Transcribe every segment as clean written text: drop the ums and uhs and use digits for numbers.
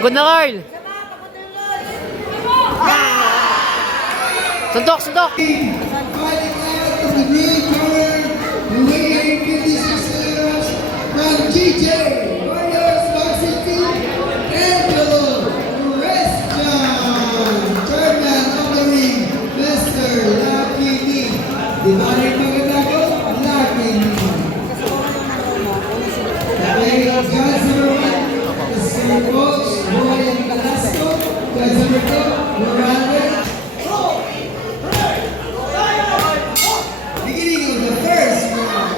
Pagod na, Carl. Suntok, suntok. From GJ, Warriors Boxing Team, Angelo Christian, Chairman of the ring, Mr. Lucky D. Di ba rin magagago? Lucky D. Okay, guys number 1, Mr. Coach Royan Velasco, guys number 2, Morales. Beginning of the first round.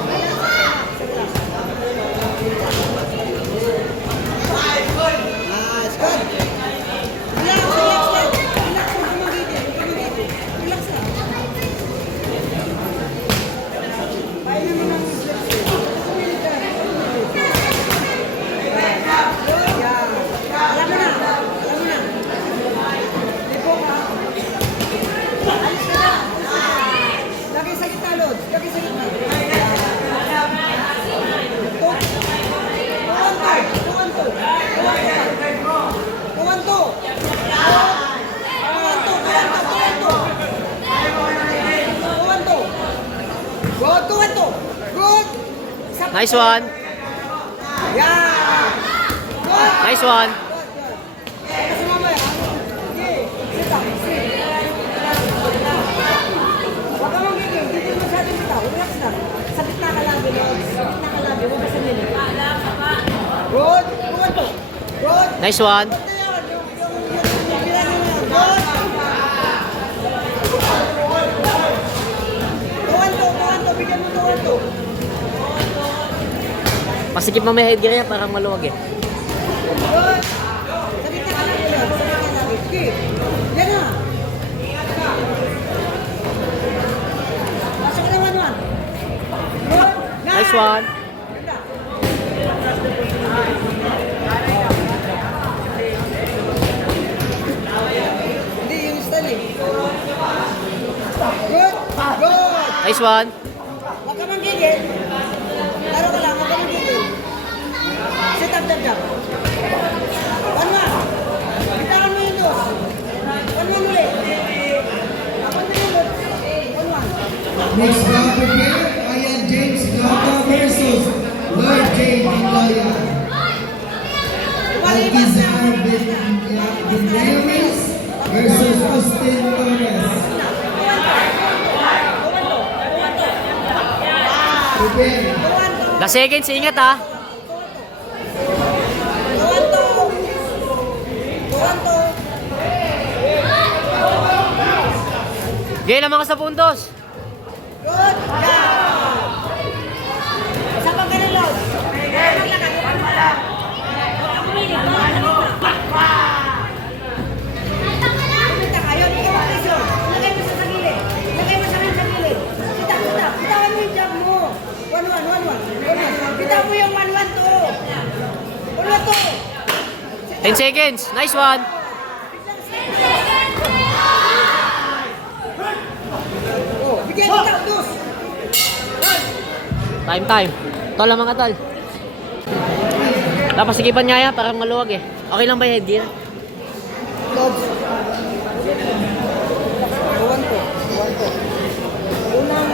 Nice one. Yeah. Nice one. Nice one. Pasikip mo may headgear yan, parang maluwag eh. Nice one. Nice one. Huwag ka manggigil. Laro ka lang, huwag ka manggigil. Sit up, jab. One one. Bitawan mo yung dos. One one ulit. One one. Next round prepare, Ayan James Gata versus Lord J. Dinloya. Alcazar Benderis versus Austin Torres. Prepare. Last seconds, ingat ha. Gaya naman ka sa puntos. Good job! Sabang ka ng load. Pumunta kayo, hindi ka mag-presyo. Lagay mo sa gilid. Lagay mo sa gilid. Sita. Bitawan mo yung jab mo. 1-1. Bitawan mo yung 1-1 to. 1-1 to. 10 seconds. Nice one. Bigyan kita, dos. Time. Tol lang mga tol. Tapos sikipan nga yan, parang maluwag eh. Okay lang ba yung headgear? Loads. 1-2. Unang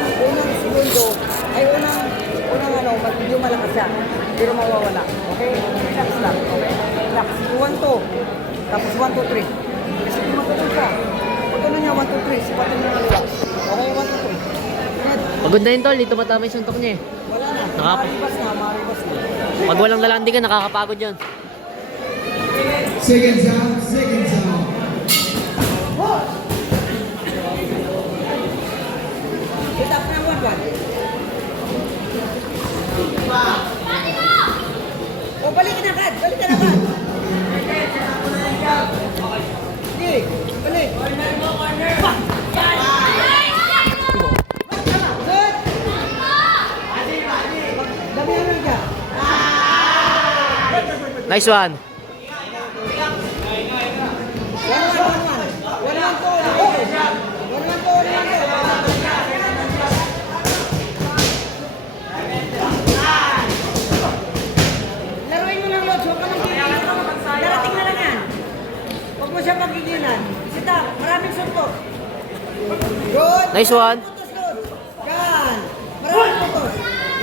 segundo, ay unang ano, medyo malakas siya. Pero mawawala. Okay? Relax lang. Okay? Relax. 1-2. Tapos 1-2-3. Kasi matutunan siya. Pag ano niya, 1-2-3. Sipatin niya relax. Okay, 1-2-3. Pagod na yun tol, dito matama yung suntok niya eh. Wala na. Maribas na. Pag walang lalandi ka, nakakapagod yun. Seconds out. Kita na 1-1. O, balikin na agad. Sige, balik. Good. Damihan mo ka. Nice one. 1-1. Laruin mo ng lods. Huwag ka nang darating na lang yan. Good. Nice one. Puntos, Lods. Yan. Maraming puntos.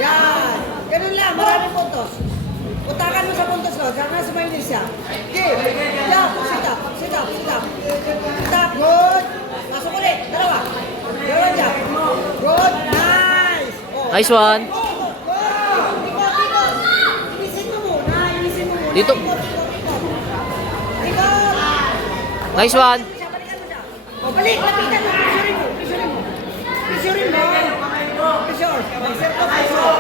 Yan. Ganun lang, maraming puntos. Utakan mo sa puntos, Lods. Saka nasa mainis siya. Okay. Jump. Sit up. Sit up. Sit up. Sit up. Good. Pasok ulit. Dalawa. Dalawa jump. Good. Nice. Oh. Nice one. Inisin mo muna. Inisin mo muna. Dito. Nice one. Siya, balikan mo siya. O, balik. Lapitan mo. Pisurin mo. Pisurin mo. Pisurin mo. Pisur. Pisur ko. Pisur.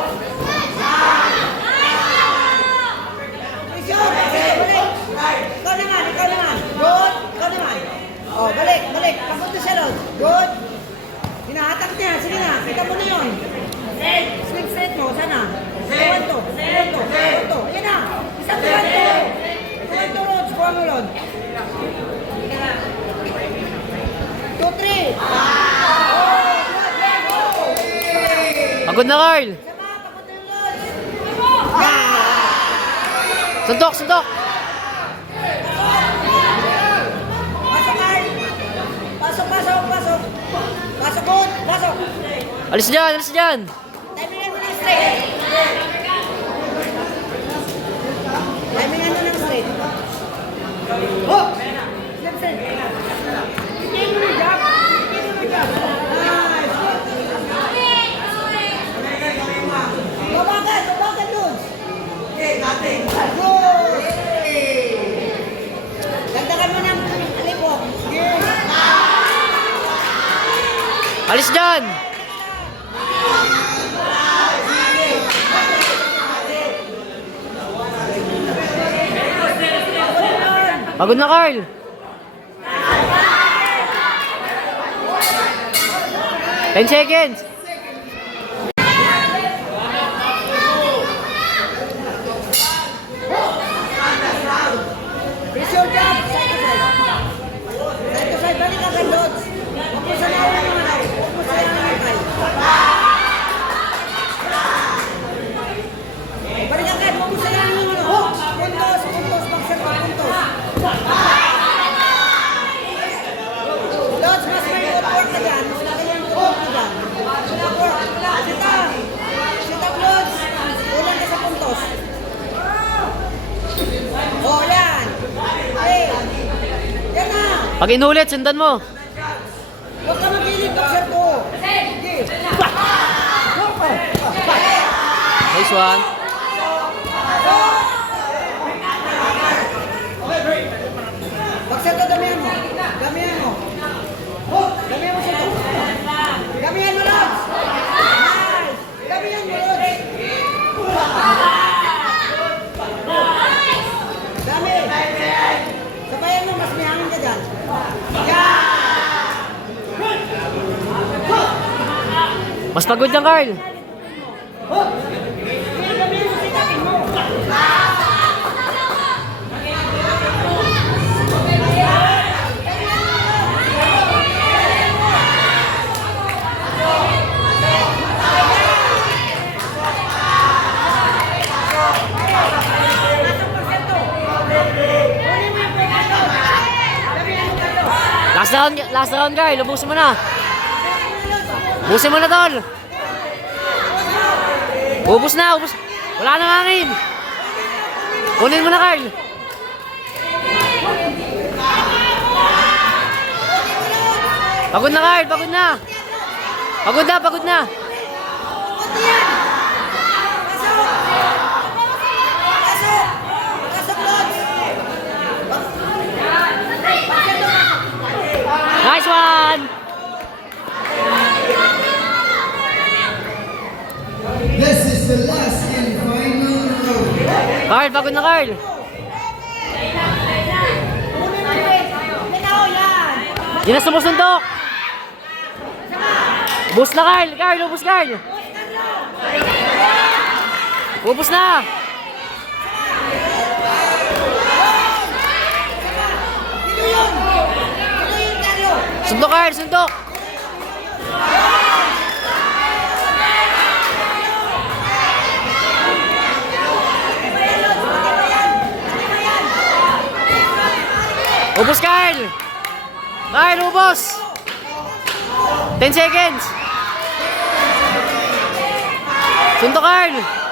Pisur. Balik. Ikaw naman. Ikaw naman. Good. Ikaw naman. O, balik. Balik. Papunta siya, Lord. Good. Hinahatak niya. Sige na. Kita mo na yun. Swing straight mo. Sana. Tuwan to. Tuwan to. Tuwan to. Ayan na. Isang tuwan to. Tuwan to, Lord. Tuwan mo, Lord. 2, 3. Pagod na, Carl. Suntok, suntok. Pasok, Carl. Pasok, pasok, pasok. Pasok, good. Pasok. Alis dyan, alis dyan. Timingan mo ng straight. Timingan mo ng straight. Oh! Step straight. Tingin mo na jump. Tingin mo na jump. Nice. Babagan, babagan dun. Good. Dagdagan mo ng alipok. Alis dyan. Pagod na, Carl. Ten seconds. Pressure jump. Side to side. Side to side. Balik agad, Lods. Huwag mo sanawan ng ano. Huwag mo sanawan ng kay. Balik agad. Huwag mo sanawan ng ano. Puntos, puntos. Baksak ka, puntos. Lods, mas may footwork ka dyan. Mas magaling ang footwork ka dyan. Footwork. Sit up. Sit up, Lods. Ulan ka sa puntos. Oh, yan. Okay. Yan na. Pag inulit, sundan mo. Huwag ka magilid, boxer ko. Sige. Nice one. Boxer ko, damihan mo. Damihan mo. Damihan mo siya. Damihan mo, Lods. Nice. Damihan mo, Lods. Dami. Sabayan mo, mas may hangin ka dyan. Yan. Mas pagod lang, Carl. Damihan mo, sitakin mo. Last round, Carl. Ubusin mo na. Ubusin mo na, tol. Ubus na, ubus. Wala nang hangin. Kunin mo na, Carl. Pagod na, Carl. Pagod na. Pagod na, pagod na. Nice one. This is the last and final round. Carl, pagod na, Carl. Yan na sumusundok. Ubus na, Carl. Carl, ubus, Carl. Ubus na. Sundok, Carl, sundok. Ubus, Carl. Carl, ubos. 10 seconds. Sunto, Carl.